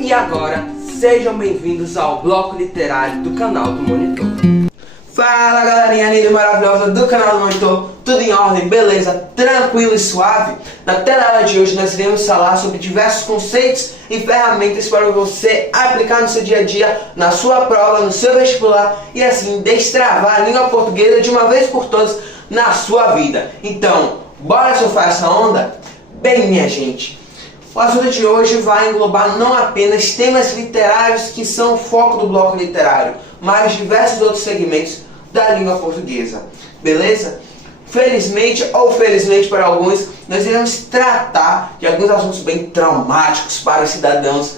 E agora, sejam bem-vindos ao bloco literário do canal do Monitor. Fala galerinha linda e maravilhosa do canal do Monitor, tudo em ordem, beleza, tranquilo e suave? Na tela de hoje nós iremos falar sobre diversos conceitos e ferramentas para você aplicar no seu dia a dia, na sua prova, no seu vestibular e assim destravar a língua portuguesa de uma vez por todas na sua vida. Então, bora surfar essa onda? Bem, minha gente, o assunto de hoje vai englobar não apenas temas literários que são o foco do bloco literário, mas diversos outros segmentos da língua portuguesa, beleza? Felizmente ou felizmente para alguns, nós iremos tratar de alguns assuntos bem traumáticos para os cidadãos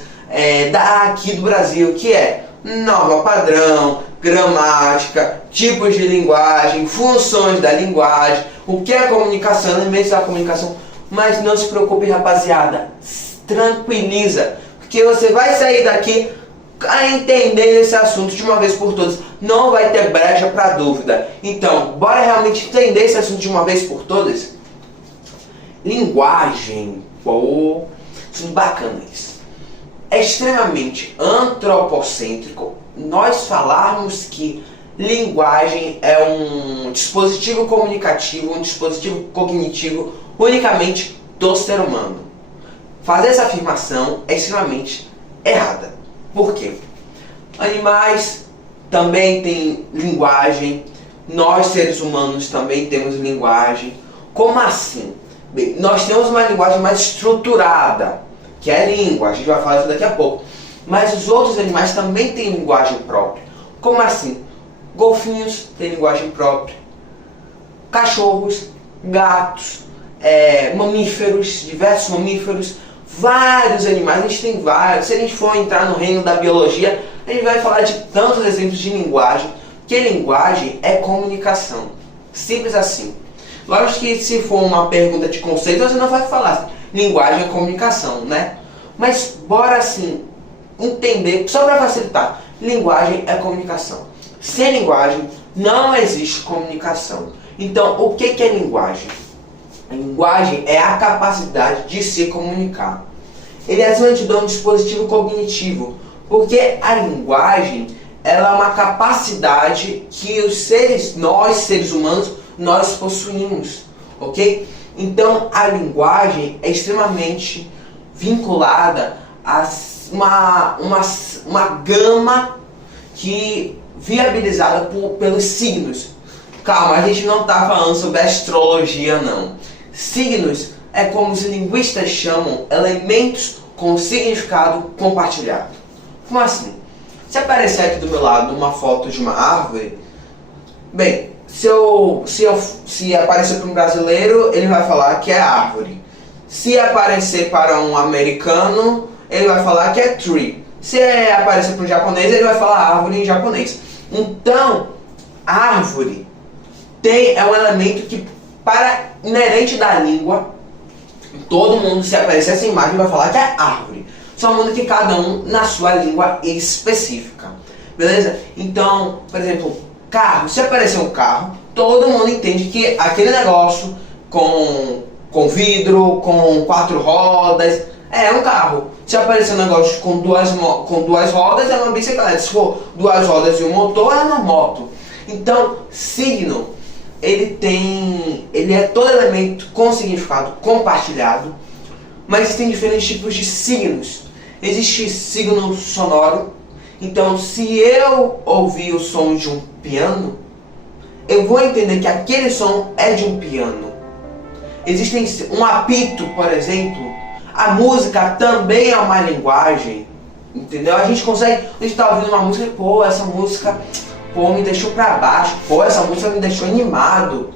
daqui do Brasil, que é norma padrão, gramática, tipos de linguagem, funções da linguagem, o que é comunicação, elementos da comunicação. Mas não se preocupe, rapaziada, tranquiliza, porque você vai sair daqui a entender esse assunto de uma vez por todas, não vai ter brecha para dúvida. Então, bora realmente entender esse assunto de uma vez por todas? Linguagem, pô, isso é bacana isso. É extremamente antropocêntrico nós falarmos que linguagem é um dispositivo comunicativo, um dispositivo cognitivo unicamente do ser humano. Fazer essa afirmação é extremamente errada. Por quê? Animais também têm linguagem, nós seres humanos também temos linguagem. Como assim? Bem, nós temos uma linguagem mais estruturada, que é a língua, a gente vai falar isso daqui a pouco. Mas os outros animais também têm linguagem própria. Como assim? Golfinhos têm linguagem própria, cachorros, gatos, mamíferos, diversos mamíferos, vários animais, a gente tem vários. Se a gente for entrar no reino da biologia, a gente vai falar de tantos exemplos de linguagem, que linguagem é comunicação, simples assim. Lógico que se for uma pergunta de conceito, você não vai falar linguagem é comunicação, né? Mas bora assim entender, só para facilitar, linguagem é comunicação. Sem linguagem não existe comunicação. Então, o que é linguagem? A linguagem é a capacidade de se comunicar. Ele é acima de tudo um dispositivo cognitivo, porque a linguagem ela é uma capacidade que nós seres humanos, nós possuímos, ok? Então a linguagem é extremamente vinculada a uma gama que viabilizada pelos signos. Calma, a gente não está falando sobre astrologia não. Signos é como os linguistas chamam elementos com significado compartilhado. Como assim? Se aparecer aqui do meu lado uma foto de uma árvore, bem, se aparecer para um brasileiro, ele vai falar que é árvore. Se aparecer para um americano, ele vai falar que é tree. Se aparecer para um japonês, ele vai falar árvore em japonês. Então, árvore é um elemento que, inerente da língua, todo mundo, se aparecer essa imagem, vai falar que é árvore. Só muda que cada um na sua língua específica. Beleza? Então, por exemplo, carro. Se aparecer um carro, todo mundo entende que aquele negócio com vidro, com 4 rodas, é um carro. Se aparecer um negócio com duas rodas, é uma bicicleta. Se for 2 rodas e um motor, é uma moto. Então, signo, ele é todo elemento com significado compartilhado, mas existem diferentes tipos de signos. Existe signo sonoro. Então, se eu ouvir o som de um piano, eu vou entender que aquele som é de um piano. Existem um apito, por exemplo. A música também é uma linguagem, entendeu? A gente tá ouvindo uma música e, pô, essa música, pô, me deixou pra baixo, pô, essa música me deixou animado.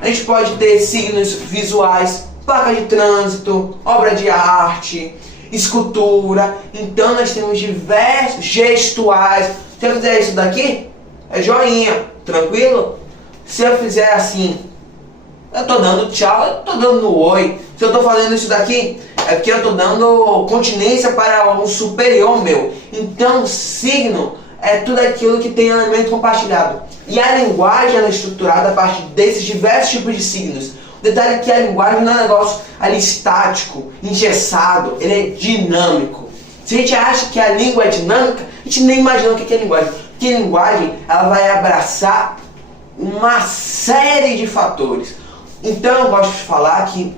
A gente pode ter signos visuais, placa de trânsito, obra de arte, escultura. Então nós temos diversos gestuais. Se eu fizer isso daqui, é joinha, tranquilo? Se eu fizer assim, eu tô dando tchau, eu tô dando oi. Se eu tô fazendo isso daqui, é porque eu tô dando continência para um superior meu. Então signo é tudo aquilo que tem elemento compartilhado. E a linguagem ela é estruturada a partir desses diversos tipos de signos. Detalhe que a linguagem não é um negócio ali estático, engessado, ele é dinâmico. Se a gente acha que a língua é dinâmica, a gente nem imagina o que é linguagem. Porque a linguagem, ela vai abraçar uma série de fatores. Então eu gosto de falar que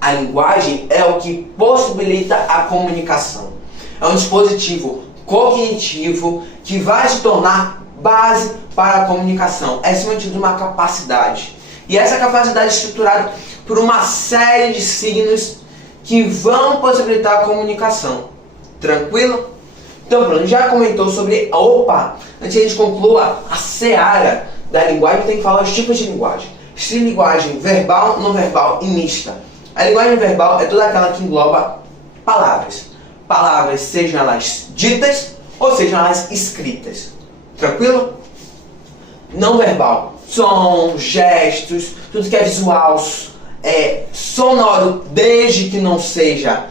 a linguagem é o que possibilita a comunicação. É um dispositivo cognitivo que vai se tornar base para a comunicação. É, acima de tudo, uma capacidade. E essa capacidade é estruturada por uma série de signos que vão possibilitar a comunicação. Tranquilo? Então, Bruno, já comentou sobre... Opa! Antes que a gente conclua a seara da linguagem, tem que falar os tipos de linguagem. Tipo de linguagem verbal, não verbal e mista. A linguagem verbal é toda aquela que engloba palavras. Palavras, sejam elas ditas ou sejam elas escritas. Tranquilo? Não verbal. Som, gestos, tudo que é visual, sonoro, desde que não seja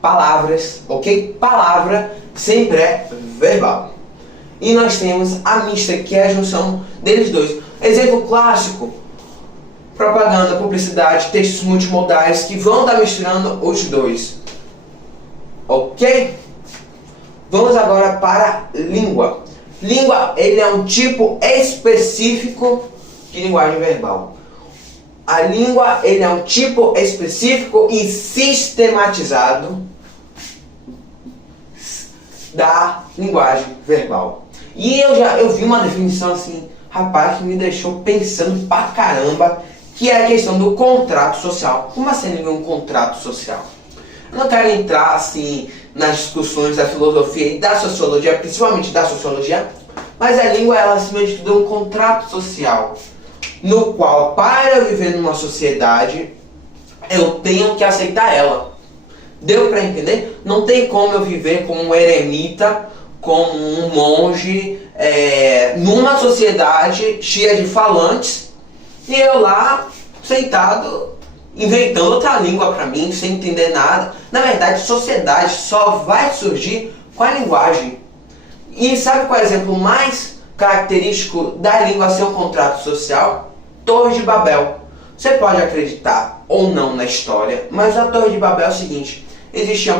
palavras, ok? Palavra sempre é verbal. E nós temos a mista, que é a junção deles dois. Exemplo clássico: propaganda, publicidade, textos multimodais que vão estar misturando os dois. Ok? Vamos agora para língua. Língua, ele é um tipo específico de linguagem verbal. A língua, ele é um tipo específico e sistematizado da linguagem verbal. E eu vi uma definição assim, rapaz, que me deixou pensando pra caramba, que é a questão do contrato social. Como assim é um contrato social? Eu não quero entrar assim nas discussões da filosofia e da sociologia, principalmente da sociologia, mas a língua, ela acima de tudo é um contrato social, no qual, para eu viver numa sociedade, eu tenho que aceitar ela. Deu para entender? Não tem como eu viver como um eremita, como um monge, numa sociedade cheia de falantes, e eu lá, sentado, inventando outra língua para mim, sem entender nada. Na verdade, sociedade só vai surgir com a linguagem. E sabe qual é o exemplo mais característico da língua ser um contrato social? Torre de Babel. Você pode acreditar ou não na história, mas a Torre de Babel é o seguinte: existia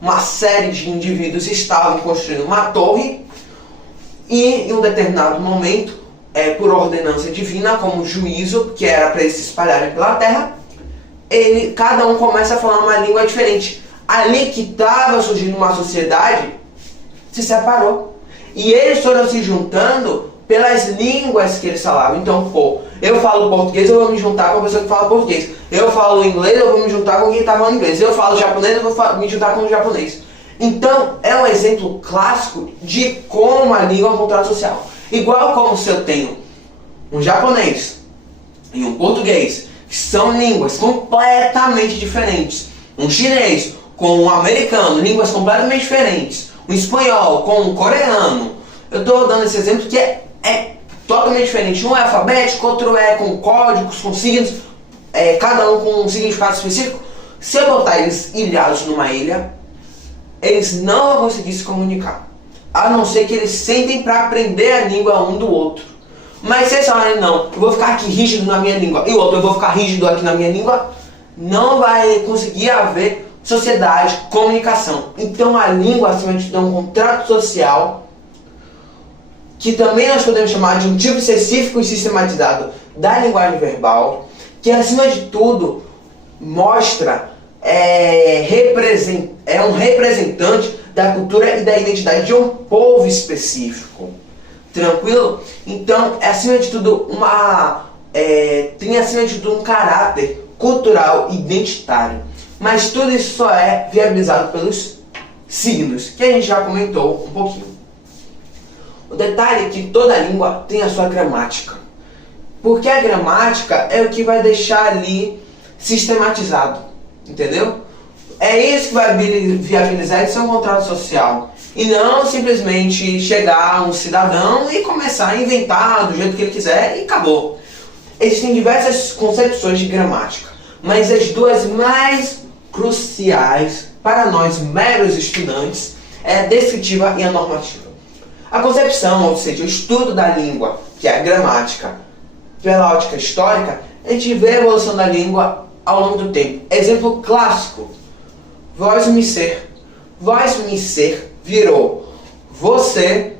uma série de indivíduos que estavam construindo uma torre, e em um determinado momento, por ordenança divina, como juízo, que era para eles se espalharem pela terra, cada um começa a falar uma língua diferente. Ali que estava surgindo uma sociedade, se separou. E eles foram se juntando pelas línguas que eles falavam. Então, eu falo português, eu vou me juntar com a pessoa que fala português. Eu falo inglês, eu vou me juntar com quem está falando inglês. Eu falo japonês, eu vou me juntar com o japonês. Então, é um exemplo clássico de como a língua é um contrato social. Igual como se eu tenho um japonês e um português, que são línguas completamente diferentes. Um chinês com um americano, línguas completamente diferentes. Um espanhol com um coreano. Eu estou dando esse exemplo que é totalmente diferente. Um é alfabético, outro é com códigos, com signos, cada um com um significado específico. Se eu botar eles ilhados numa ilha, eles não vão conseguir se comunicar, a não ser que eles sentem para aprender a língua um do outro. Mas se eles falarem, não, eu vou ficar aqui rígido na minha língua, e o outro, eu vou ficar rígido aqui na minha língua, não vai conseguir haver sociedade, comunicação. Então a língua, acima de tudo, é um contrato social, que também nós podemos chamar de um tipo específico e sistematizado da linguagem verbal, que acima de tudo mostra, é um representante da cultura e da identidade de um povo específico. Tranquilo? Então, acima de tudo, tem acima de tudo um caráter cultural identitário. Mas tudo isso só é viabilizado pelos signos, que a gente já comentou um pouquinho. O detalhe é que toda língua tem a sua gramática, porque a gramática é o que vai deixar ali sistematizado, entendeu? É isso que vai viabilizar esse seu contrato social, e não simplesmente chegar um cidadão e começar a inventar do jeito que ele quiser e acabou. Existem diversas concepções de gramática, mas as duas mais cruciais para nós meros estudantes é a descritiva e a normativa. A concepção, ou seja, o estudo da língua, que é a gramática, pela ótica histórica, a gente vê a evolução da língua ao longo do tempo. Exemplo clássico, voz-me ser. Voz-me ser virou você,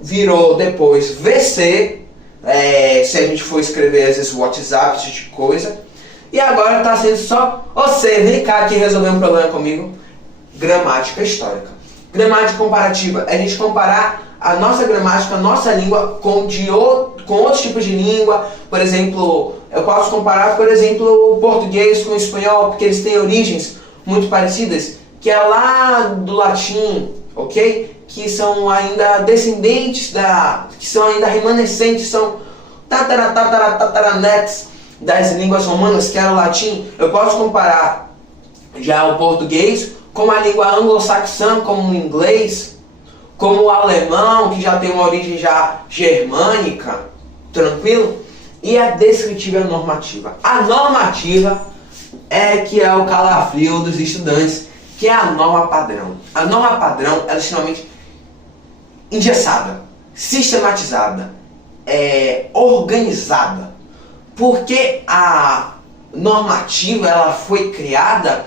virou depois VC, se a gente for escrever às vezes WhatsApp, esse tipo de coisa. E agora está sendo só você, vem cá aqui resolver um problema comigo. Gramática histórica. Gramática comparativa, é a gente comparar a nossa gramática, a nossa língua com outros tipos de língua. Por exemplo, eu posso comparar, por exemplo, o português com o espanhol, porque eles têm origens muito parecidas, que é lá do latim, ok? Que são ainda descendentes que são ainda remanescentes, são tataranetes das línguas romanas, que era o latim. Eu posso comparar já o português com a língua anglo-saxã, como o inglês, como o alemão, que já tem uma origem já germânica, tranquilo? E a descritiva e a normativa. A normativa que é o calafrio dos estudantes, que é a norma padrão. A norma padrão ela é extremamente engessada, sistematizada, organizada, porque a normativa ela foi criada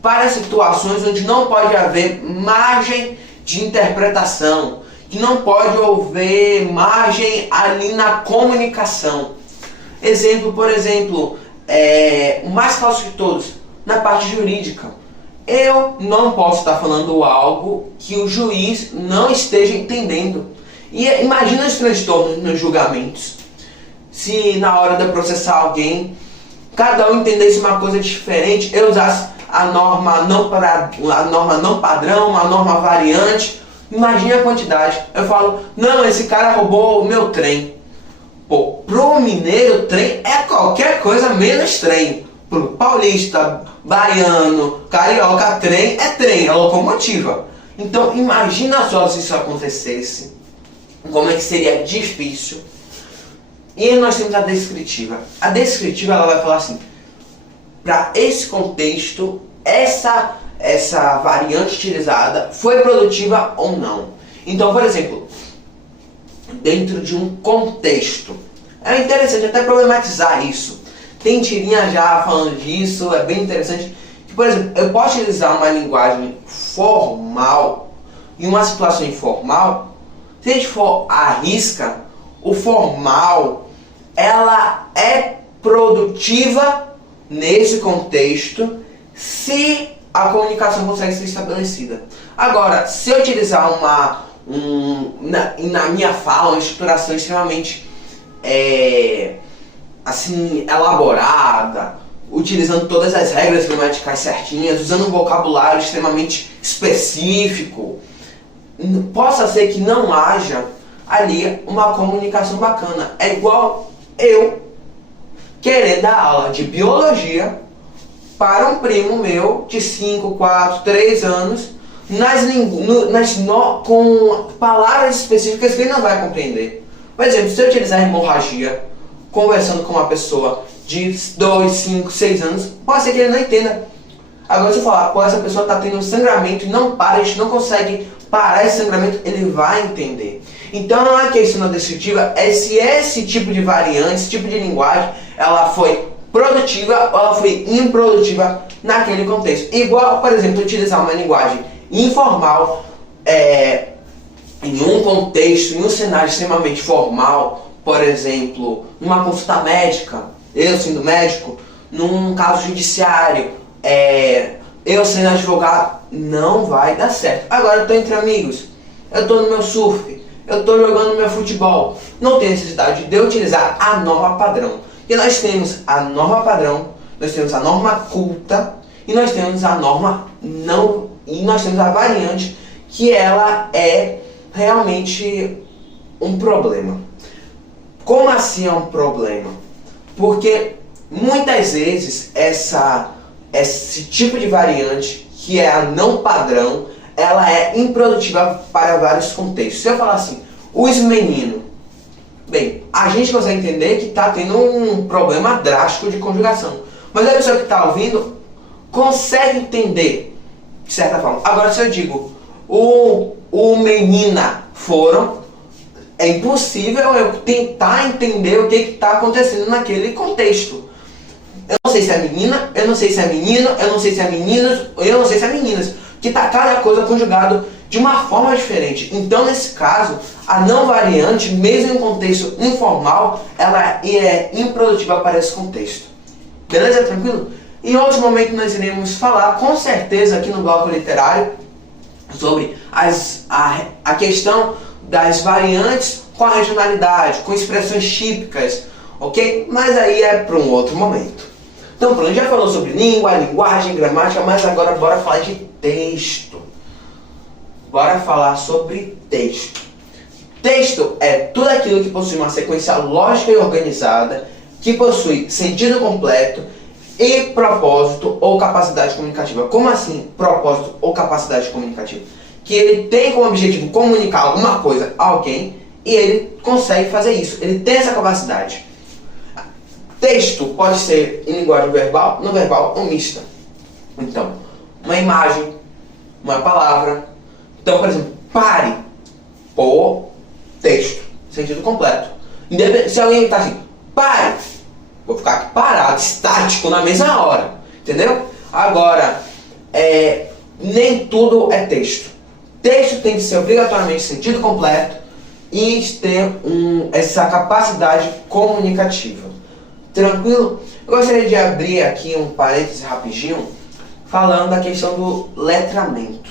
para situações onde não pode haver margem de interpretação, que não pode haver margem ali na comunicação. Exemplo, por exemplo, o mais clássico de todos, na parte jurídica. Eu não posso estar falando algo que o juiz não esteja entendendo. E imagina os transtornos nos julgamentos. Se na hora de processar alguém, cada um entendesse uma coisa diferente, eu usasse a norma não padrão, a norma variante. Imagina a quantidade. Eu falo, não, esse cara roubou o meu trem. Pô, pro mineiro, trem é qualquer coisa menos trem. Pro paulista, baiano, carioca, trem, é locomotiva. Então imagina só se isso acontecesse, como é que seria difícil. E nós temos a descritiva. A descritiva ela vai falar assim, para esse contexto, essa variante utilizada foi produtiva ou não. Então, por exemplo, dentro de um contexto, é interessante até problematizar isso. Tem tirinha já falando disso, é bem interessante. Que, por exemplo, eu posso utilizar uma linguagem formal em uma situação informal. Se a gente for à risca, o formal ela é produtiva nesse contexto se a comunicação consegue ser estabelecida. Agora, se eu utilizar na minha fala uma estruturação extremamente assim, elaborada, utilizando todas as regras gramaticais certinhas, usando um vocabulário extremamente específico, possa ser que não haja ali uma comunicação bacana. É igual eu querer dar aula de biologia para um primo meu de 5, 4, 3 anos com palavras específicas que ele não vai compreender. Por exemplo, se eu utilizar hemorragia conversando com uma pessoa de 2, 5, 6 anos, pode ser que ele não entenda. Agora se eu falar, pô, essa pessoa está tendo um sangramento e não para, a gente não consegue parar esse sangramento, ele vai entender. Então a questão da descritiva é se esse tipo de variante, esse tipo de linguagem, ela foi produtiva ou ela foi improdutiva naquele contexto. Igual, por exemplo, utilizar uma linguagem informal em um contexto, em um cenário extremamente formal, por exemplo, numa consulta médica, eu sendo médico, num caso judiciário, eu sendo advogado, não vai dar certo. Agora eu estou entre amigos, eu estou no meu surf, eu estou jogando meu futebol, não tem necessidade de eu utilizar a norma padrão. E nós temos a norma padrão, nós temos a norma culta e nós temos a norma não, e nós temos a variante, que ela é realmente um problema. Como assim é um problema? Porque muitas vezes esse tipo de variante, que é a não padrão, ela é improdutiva para vários contextos. Se eu falar assim, os meninos, bem, a gente consegue entender que está tendo um problema drástico de conjugação. Mas a pessoa que está ouvindo consegue entender, de certa forma. Agora, se eu digo, o menina foram, é impossível eu tentar entender o que está acontecendo naquele contexto. Eu não sei se é menina, eu não sei se é menino, eu não sei se é meninos, eu não sei se é meninas. Que está cada coisa conjugado de uma forma diferente. Então, nesse caso, a não variante, mesmo em contexto informal, ela é improdutiva para esse contexto. Beleza? Tranquilo? Em outro momento nós iremos falar, com certeza, aqui no bloco literário, sobre a questão das variantes com a regionalidade, com expressões típicas, ok? Mas aí é para um outro momento. Então pronto, já falou sobre língua, linguagem, gramática, mas agora bora falar de texto. Bora falar sobre texto. Texto é tudo aquilo que possui uma sequência lógica e organizada, que possui sentido completo e propósito ou capacidade comunicativa. Como assim propósito ou capacidade comunicativa? Que ele tem como objetivo comunicar alguma coisa a alguém e ele consegue fazer isso. Ele tem essa capacidade. Texto pode ser em linguagem verbal, não verbal ou mista. Então, uma imagem, uma palavra. Então, por exemplo, pare, por texto, sentido completo. Se alguém está assim, pare, vou ficar aqui parado, estático na mesma hora, entendeu? Agora, nem tudo é texto. Texto tem que ser obrigatoriamente sentido completo e ter essa capacidade comunicativa. Tranquilo? Eu gostaria de abrir aqui um parêntese rapidinho, falando da questão do letramento.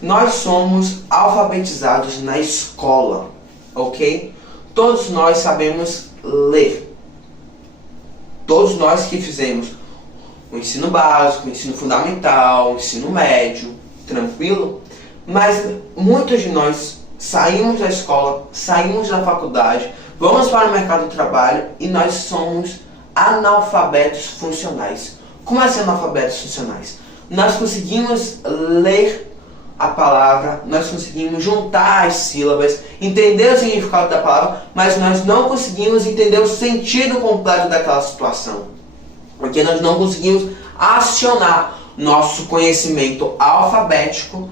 Nós somos alfabetizados na escola, ok? Todos nós sabemos ler. Todos nós que fizemos o ensino básico, o ensino fundamental, o ensino médio, tranquilo? Mas muitos de nós saímos da escola, saímos da faculdade, vamos para o mercado de trabalho e nós somos analfabetos funcionais. Como assim analfabetos funcionais? Nós conseguimos ler a palavra, nós conseguimos juntar as sílabas, entender o significado da palavra, mas nós não conseguimos entender o sentido completo daquela situação. Porque nós não conseguimos acionar nosso conhecimento alfabético,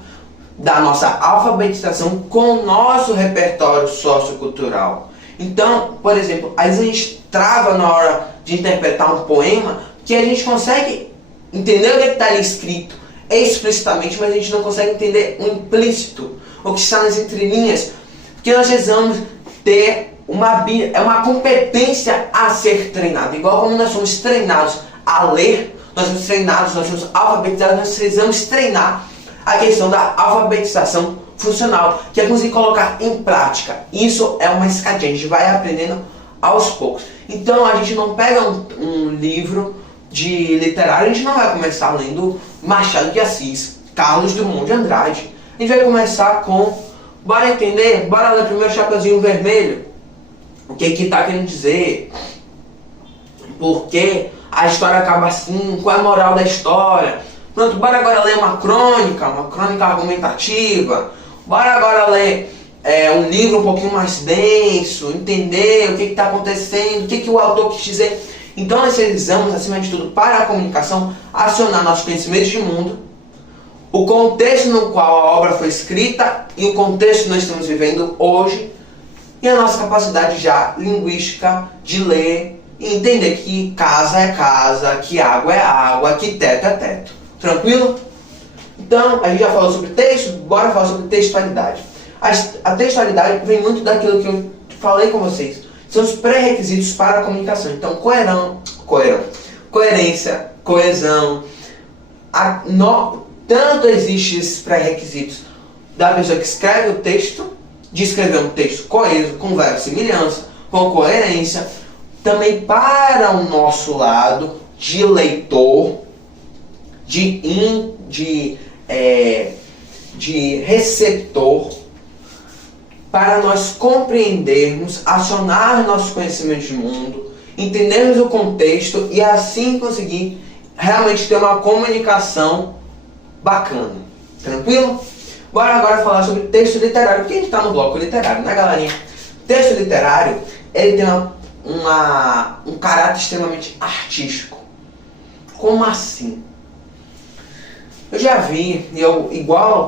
da nossa alfabetização com o nosso repertório sociocultural. Então, por exemplo, às vezes a gente trava na hora de interpretar um poema, que a gente consegue entender o que está ali escrito explicitamente, mas a gente não consegue entender o implícito, o que está nas entrelinhas, porque nós precisamos ter uma competência a ser treinada. Igual como nós somos treinados a ler, nós somos treinados, nós somos alfabetizados, nós precisamos treinar a questão da alfabetização funcional, que é conseguir colocar em prática. Isso é uma escadinha, a gente vai aprendendo aos poucos. Então a gente não pega um livro de literário, a gente não vai começar lendo Machado de Assis, Carlos Drummond de Andrade. A gente vai começar com, bora entender, bora ler primeiro Chapeuzinho Vermelho. O que está querendo dizer? Por que a história acaba assim? Qual é a moral da história? Pronto, bora agora ler uma crônica argumentativa. Bora agora ler um livro um pouquinho mais denso, entender o que está acontecendo, o que o autor quis dizer. Então nós precisamos, acima de tudo, para a comunicação, acionar nossos conhecimentos de mundo, o contexto no qual a obra foi escrita e o contexto que nós estamos vivendo hoje, e a nossa capacidade já linguística de ler e entender que casa é casa, que água é água, que teto é teto. Tranquilo? Então, a gente já falou sobre texto, bora falar sobre textualidade. A textualidade vem muito daquilo que eu falei com vocês. São os pré-requisitos para a comunicação. Então, coerência, coesão. Tanto existem esses pré-requisitos da pessoa que escreve o texto, de escrever um texto coeso, com verossimilhança, com coerência. Também para o nosso lado de leitor, de receptor, para nós compreendermos, acionar nossos conhecimentos de mundo, entendermos o contexto e assim conseguir realmente ter uma comunicação bacana. Tranquilo? Bora agora falar sobre texto literário, porque a gente está no bloco literário, né, galerinha? Texto literário, ele tem um caráter extremamente artístico. Como assim? Eu já vi,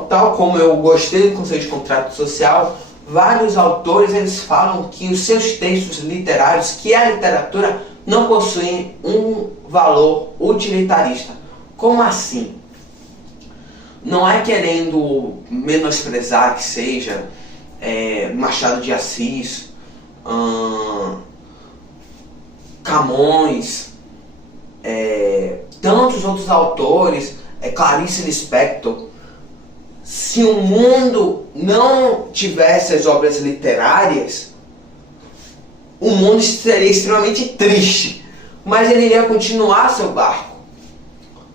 tal como eu gostei do conceito de contrato social, vários autores eles falam que os seus textos literários, que a literatura não possuem um valor utilitarista. Como assim? Não é querendo menosprezar que seja Machado de Assis, Camões, tantos outros autores, Clarice Lispector. Se o mundo não tivesse as obras literárias, o mundo seria extremamente triste, mas ele iria continuar seu barco.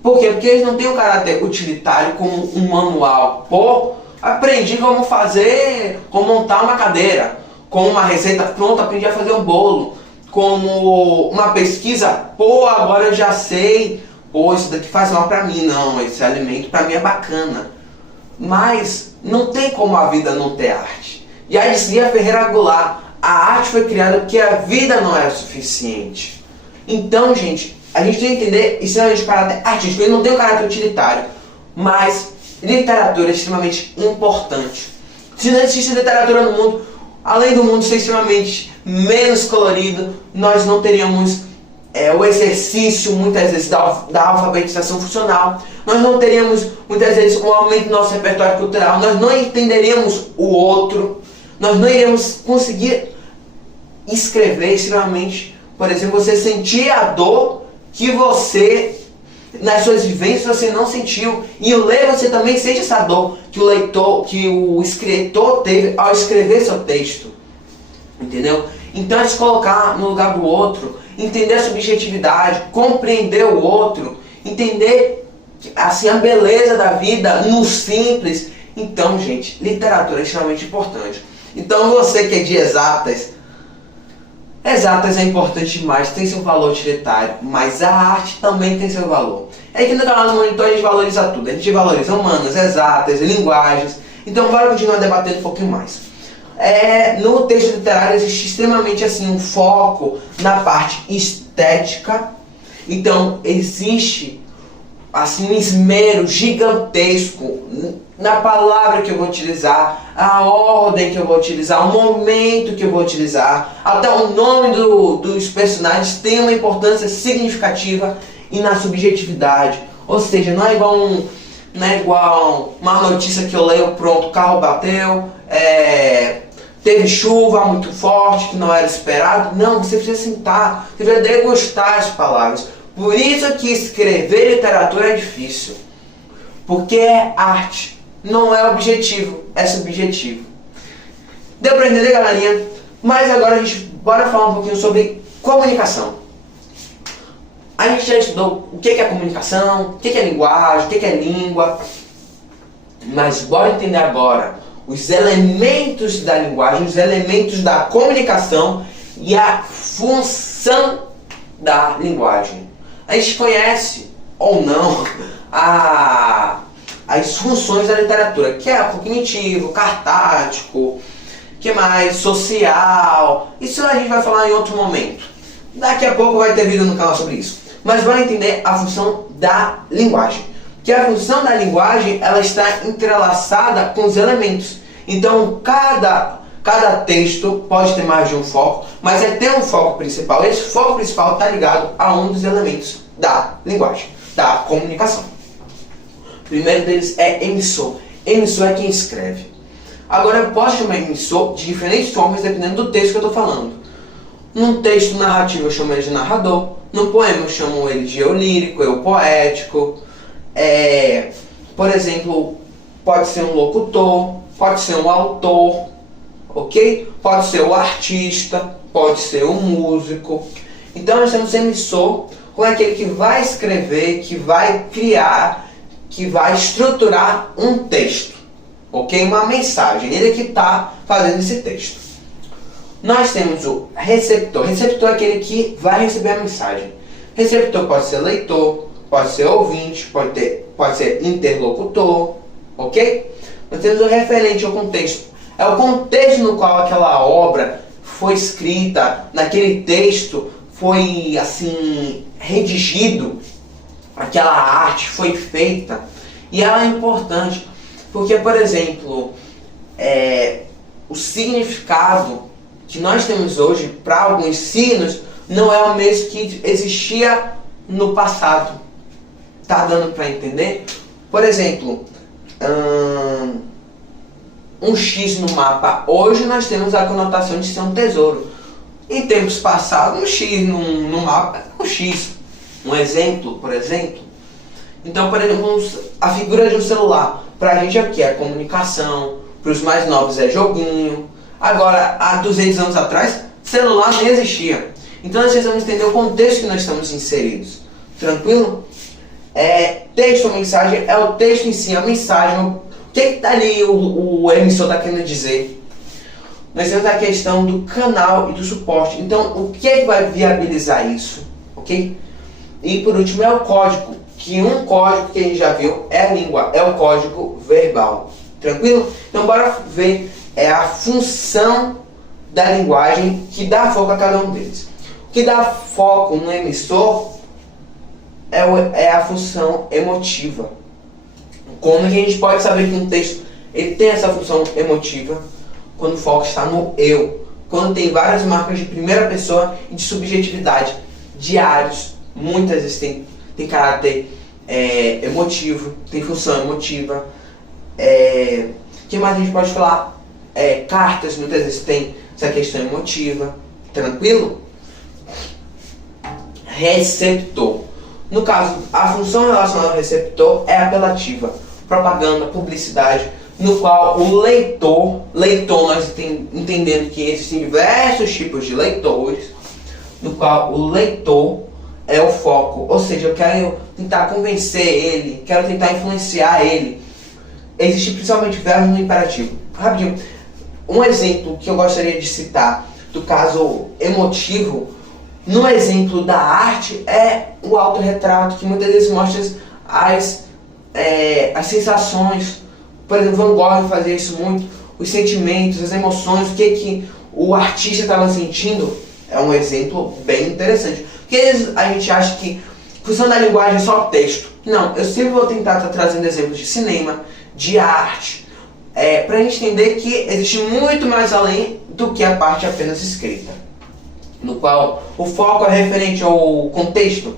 Por quê? Porque eles não têm um caráter utilitário como um manual. Pô, aprendi como fazer, como montar uma cadeira, como uma receita pronta, aprendi a fazer um bolo, como uma pesquisa, pô, agora eu já sei, pô, isso daqui faz mal pra mim, não, esse alimento pra mim é bacana. Mas não tem como a vida não ter arte. E aí dizia Ferreira Goulart, a arte foi criada porque a vida não é o suficiente. Então, gente, a gente tem que entender extremamente o caráter artístico. Ele não tem um caráter utilitário, mas literatura é extremamente importante. Se não existisse literatura no mundo, além do mundo ser extremamente menos colorido, nós não teríamos o exercício, muitas vezes, da alfabetização funcional. Nós não teríamos, muitas vezes, um aumento do nosso repertório cultural. Nós não entenderíamos o outro. Nós não iríamos conseguir escrever extremamente. Por exemplo, você sentir a dor que você, nas suas vivências, você não sentiu. E o ler, você também sente essa dor que o escritor teve ao escrever seu texto. Entendeu? Então é se colocar no lugar do outro, entender a subjetividade, compreender o outro, entender assim, a beleza da vida no simples. Então, gente, literatura é extremamente importante. Então você que é de exatas é importante demais, tem seu valor utilitário, mas a arte também tem seu valor. É que no canal do Monitor a gente valoriza tudo, a gente valoriza humanas, exatas, linguagens. Então bora continuar debatendo um pouquinho mais. No texto literário existe extremamente assim, um foco na parte estética. Então existe assim, um esmero gigantesco na palavra que eu vou utilizar, a ordem que eu vou utilizar, o momento que eu vou utilizar, até o nome dos personagens tem uma importância significativa e na subjetividade. Ou seja, não é igual uma notícia que eu leio, pronto, o carro bateu, teve chuva muito forte que não era esperado. Não, você precisa sentar, você precisa degustar as palavras. Por isso que escrever literatura é difícil. Porque é arte. Não é objetivo, é subjetivo. Deu pra entender, galerinha? Mas agora a gente bora falar um pouquinho sobre comunicação. A gente já estudou o que é comunicação, o que é linguagem, o que é língua. Mas bora entender agora os elementos da linguagem, os elementos da comunicação e a função da linguagem. A gente conhece, ou não, as funções da literatura, que é cognitivo, cartático, que mais? Social. Isso a gente vai falar em outro momento. Daqui a pouco vai ter vídeo no canal sobre isso. Mas vamos entender a função da linguagem. Que a função da linguagem, ela está entrelaçada com os elementos. Então, cada texto pode ter mais de um foco, mas tem um foco principal. Esse foco principal está ligado a um dos elementos da linguagem, da comunicação. O primeiro deles é emissor. Emissor é quem escreve. Agora, eu posso chamar emissor de diferentes formas, dependendo do texto que eu estou falando. Num texto narrativo, eu chamo ele de narrador. Num poema, eu chamo ele de eu lírico, eu poético. Por exemplo, pode ser um locutor, pode ser um autor, ok? Pode ser o artista, pode ser o músico. Então nós temos emissor, com aquele que vai escrever, que vai criar, que vai estruturar um texto, ok? Uma mensagem, ele que está fazendo esse texto. Nós temos o receptor. Receptor é aquele que vai receber a mensagem. Receptor pode ser leitor, pode ser ouvinte, pode ser interlocutor, ok? Nós temos o referente ao contexto. É o contexto no qual aquela obra foi escrita, naquele texto foi assim redigido, aquela arte foi feita. E ela é importante porque, por exemplo, o significado que nós temos hoje para alguns signos não é o mesmo que existia no passado. Tá dando para entender? Por exemplo, um X no mapa. Hoje nós temos a conotação de ser um tesouro. Em tempos passados, um X no mapa é um X. Um exemplo, por exemplo. Então, por exemplo, a figura de um celular. Para a gente aqui é comunicação, para os mais novos é joguinho. Agora, há 200 anos atrás, celular nem existia. Então nós precisamos entender o contexto que nós estamos inseridos. Tranquilo? Texto ou mensagem é o texto em si, a mensagem. O que está ali o emissor está querendo dizer? Nós temos a questão do canal e do suporte. Então, o que é que vai viabilizar isso? Ok? E por último é o código. Que um código que a gente já viu é a língua, é o código verbal. Tranquilo? Então bora ver a função da linguagem que dá foco a cada um deles. O que dá foco no emissor é a função emotiva. Como que a gente pode saber que um texto ele tem essa função emotiva? Quando o foco está no eu. Quando tem várias marcas de primeira pessoa e de subjetividade. Diários, muitas vezes tem caráter emotivo, tem função emotiva. Que mais a gente pode falar? Cartas, muitas vezes tem essa questão emotiva. Tranquilo? Receptor. No caso, a função relacionada ao receptor é apelativa. Propaganda, publicidade, no qual o leitor nós entendendo que existem diversos tipos de leitores, no qual o leitor é o foco. Ou seja, eu quero tentar convencer ele, quero tentar influenciar ele. Existe principalmente verbo no imperativo. Rapidinho, um exemplo que eu gostaria de citar do caso emotivo, no exemplo da arte, é o autorretrato, que muitas vezes mostra as sensações. Por exemplo, Van Gogh fazia isso muito, os sentimentos, as emoções, o que o artista estava sentindo. É um exemplo bem interessante. Porque a gente acha que a função da linguagem é só texto. Não, eu sempre vou tentar estar trazendo exemplos de cinema, de arte, para a gente entender que existe muito mais além do que a parte apenas escrita. No qual o foco é referente ao contexto,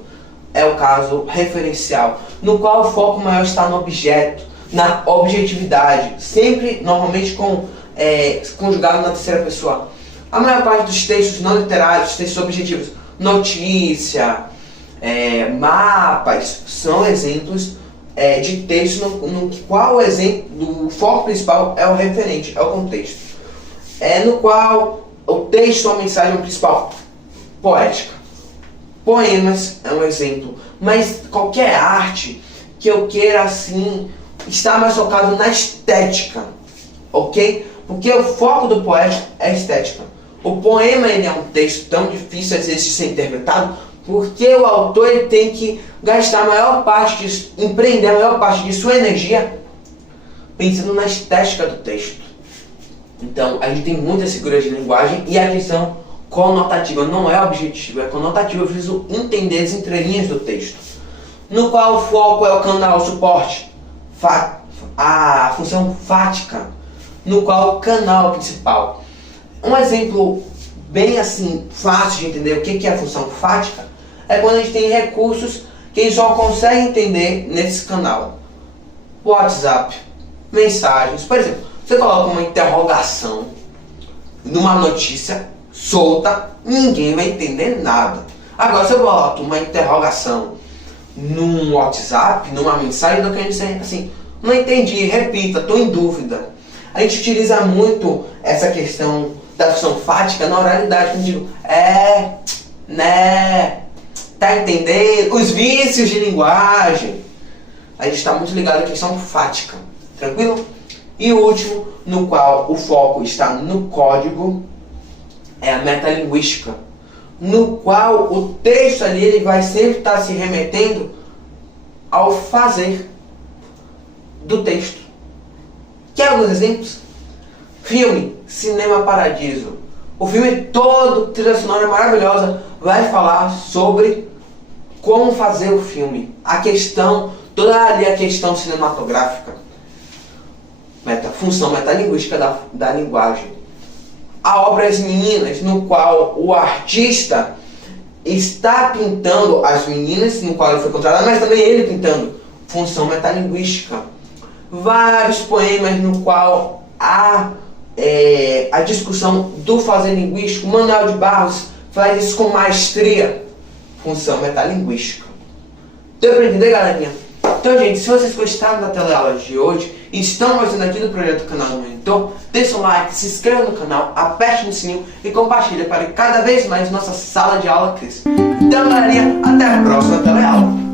é o caso referencial, no qual o foco maior está no objeto, na objetividade, sempre normalmente conjugado na terceira pessoa. A maior parte dos textos não literários, textos objetivos, notícia, mapas, são exemplos de texto no qual o exemplo, o foco principal é o referente, é o contexto. No qual o texto ou a mensagem principal, poética. Poemas é um exemplo, mas qualquer arte que eu queira assim estar mais focado na estética, ok? Porque o foco do poético é a estética. O poema ele é um texto tão difícil às vezes de ser interpretado porque o autor ele tem que gastar empreender a maior parte de sua energia pensando na estética do texto. Então, a gente tem muitas figuras de linguagem e a questão conotativa não é objetiva, é conotativa. Eu preciso entender as entrelinhas do texto. No qual o foco é o canal, o suporte, a função fática, no qual o canal é o principal. Um exemplo bem assim, fácil de entender o que é a função fática, é quando a gente tem recursos que a gente só consegue entender nesse canal. WhatsApp, mensagens, por exemplo, você coloca uma interrogação numa notícia solta, ninguém vai entender nada. Agora, se eu boto uma interrogação num WhatsApp, numa mensagem, do que a gente diz assim, não entendi, repita, estou em dúvida. A gente utiliza muito essa questão da função fática na oralidade, quando digo, tá entendendo? Os vícios de linguagem. A gente está muito ligado à questão fática, tranquilo? E o último, no qual o foco está no código, é a metalinguística, no qual o texto ali ele vai sempre estar se remetendo ao fazer do texto. Quer alguns exemplos? Filme, Cinema Paradiso. O filme todo, trilha sonora maravilhosa, vai falar sobre como fazer o filme. A questão, toda ali a questão cinematográfica. Função metalinguística da linguagem. a obras meninas, no qual o artista está pintando as meninas, no qual ele foi contratado, mas também ele pintando, função metalinguística. Vários poemas no qual há a discussão do fazer linguístico. Manuel de Barros faz isso com maestria, função metalinguística. Deu pra entender, galerinha? Então, gente, se vocês gostaram da teleaula de hoje e estão gostando aqui do projeto do canal do Monitor, deixa um like, se inscreva no canal, aperte no sininho e compartilhe para que cada vez mais nossa sala de aula cresça. Então, galerinha, até a próxima teleaula.